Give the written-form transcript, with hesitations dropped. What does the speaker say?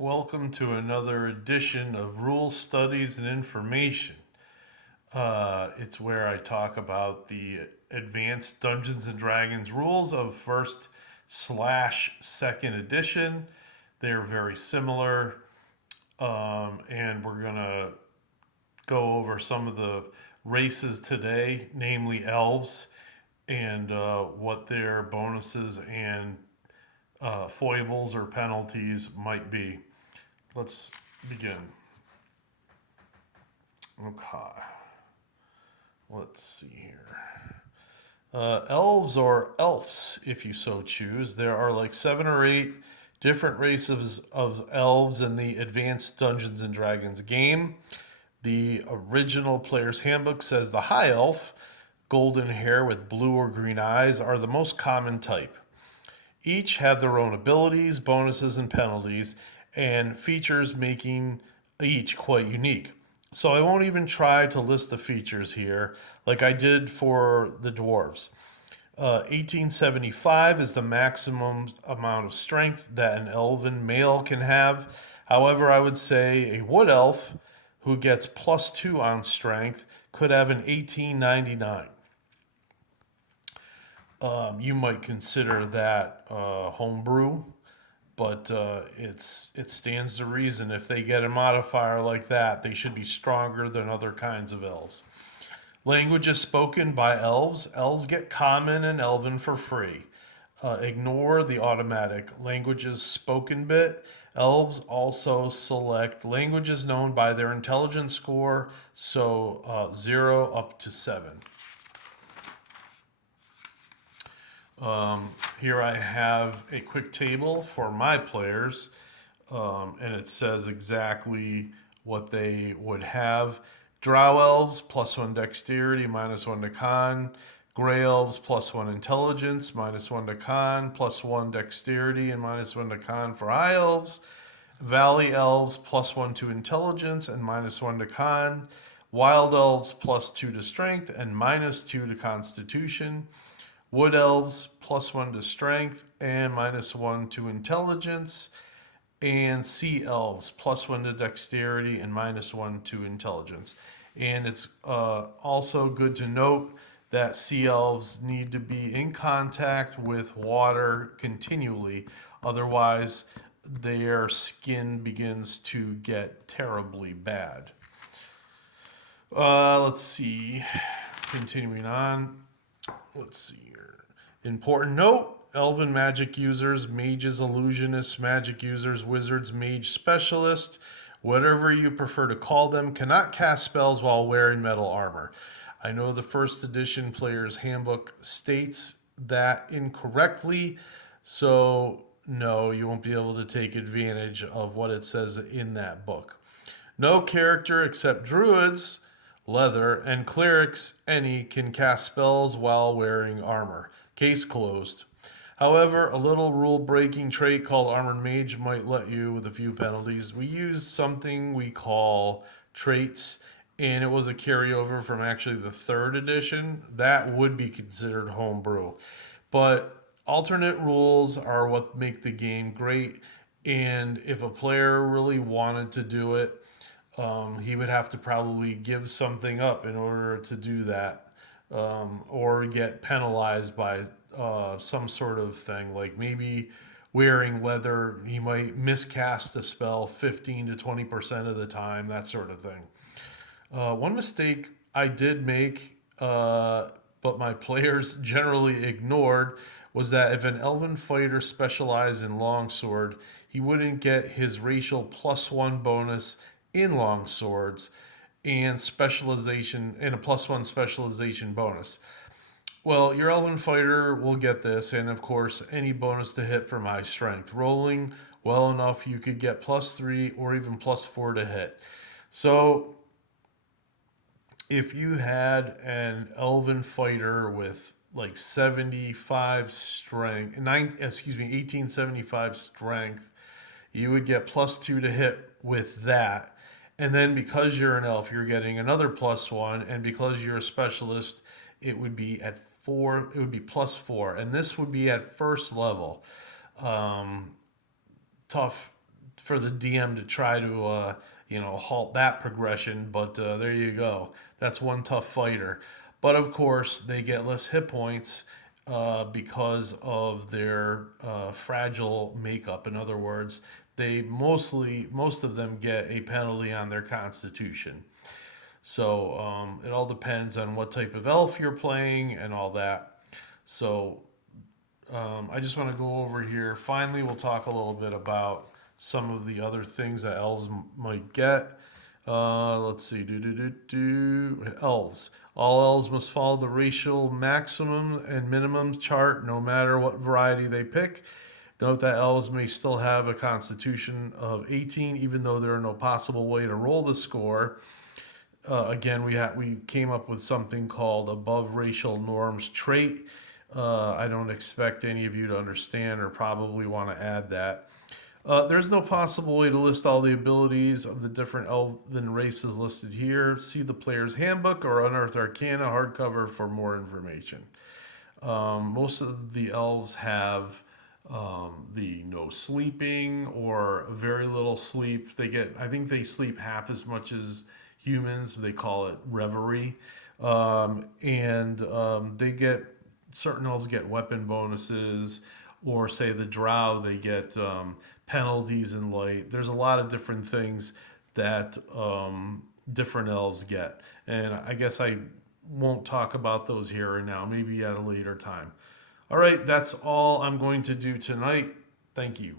Welcome to another edition of Rules, Studies, and Information. It's where I talk about the advanced Dungeons and Dragons rules of first/second edition. They're very similar, and we're going to go over some of the races today, namely elves, and what their bonuses and foibles or penalties might be. Let's begin. Okay, let's see here. Elves or elves, if you so choose. There are like 7 or 8 different races of elves in the Advanced Dungeons and Dragons game. The original player's handbook says the high elf, golden hair with blue or green eyes, are the most common type. Each have their own abilities, bonuses, and penalties, and features making each quite unique. So I won't even try to list the features here like I did for the dwarves. 1875 is the maximum amount of strength that an elven male can have. However, I would say a wood elf who gets +2 on strength could have an 1899. You might consider that homebrew, but it stands to reason if they get a modifier like that, they should be stronger than other kinds of elves. Languages spoken by elves. Elves get common and elven for free. Ignore the automatic languages spoken bit. Elves also select languages known by their intelligence score, so 0 up to 7. Here I have a quick table for my players, and it says exactly what they would have. Drow elves, +1 dexterity, -1 to con. Gray elves, +1 intelligence, -1 to con, +1 dexterity, and -1 to con for high elves. Valley elves, +1 to intelligence, and -1 to con. Wild elves, +2 to strength, and -2 to constitution. Wood elves, +1 to strength and -1 to intelligence. And sea elves, +1 to dexterity and -1 to intelligence. And it's also good to note that sea elves need to be in contact with water continually. Otherwise, their skin begins to get terribly bad. Let's see. Continuing on. Let's see here. Important note: elven magic users, mages, illusionists, magic users, wizards, mage specialists, whatever you prefer to call them, cannot cast spells while wearing metal armor. I know the first edition player's handbook states that incorrectly, so no, you won't be able to take advantage of what it says in that book. No character except druids, leather, and clerics, any, can cast spells while wearing armor. Case closed. However, a little rule breaking trait called Armored Mage might let you with a few penalties. We use something we call traits, and it was a carryover from actually the third edition. That would be considered homebrew. But alternate rules are what make the game great, and if a player really wanted to do it, he would have to probably give something up in order to do that, or get penalized by some sort of thing, like maybe wearing leather. He might miscast a spell 15 to 20% of the time, that sort of thing. One mistake I did make, but my players generally ignored, was that if an elven fighter specialized in longsword, he wouldn't get his racial +1 bonus in longswords and specialization and a +1 specialization bonus. Well, your elven fighter will get this, and of course, any bonus to hit from high strength. Rolling well enough, you could get +3 or even +4 to hit. So, if you had an elven fighter with like 75 strength, 1875 strength, you would get +2 to hit with that. And then because you're an elf, you're getting another +1, and because you're a specialist, it would be at 4. It would be +4, and this would be at first level. Um, Tough for the DM to try to halt that progression. But there you go. That's one tough fighter. But of course, they get less hit points because of their fragile makeup. In other words, most of them get a penalty on their constitution. So it all depends on what type of elf you're playing and all that. So I just want to go over here. Finally, we'll talk a little bit about some of the other things that elves might get. Let's see. Elves. All elves must follow the racial maximum and minimum chart, no matter what variety they pick. Note that elves may still have a constitution of 18, even though there are no possible way to roll the score. Again, we came up with something called above racial norms trait. I don't expect any of you to understand or probably want to add that. There's no possible way to list all the abilities of the different elven races listed here. See the player's handbook or Unearthed Arcana hardcover for more information. Most of the elves have the no sleeping or very little sleep. I think they sleep half as much as humans. They call it reverie. And they get, certain elves get weapon bonuses, or say the drow, they get penalties in light. There's a lot of different things that different elves get. And I guess I won't talk about those here and now, maybe at a later time. All right, that's all I'm going to do tonight. Thank you.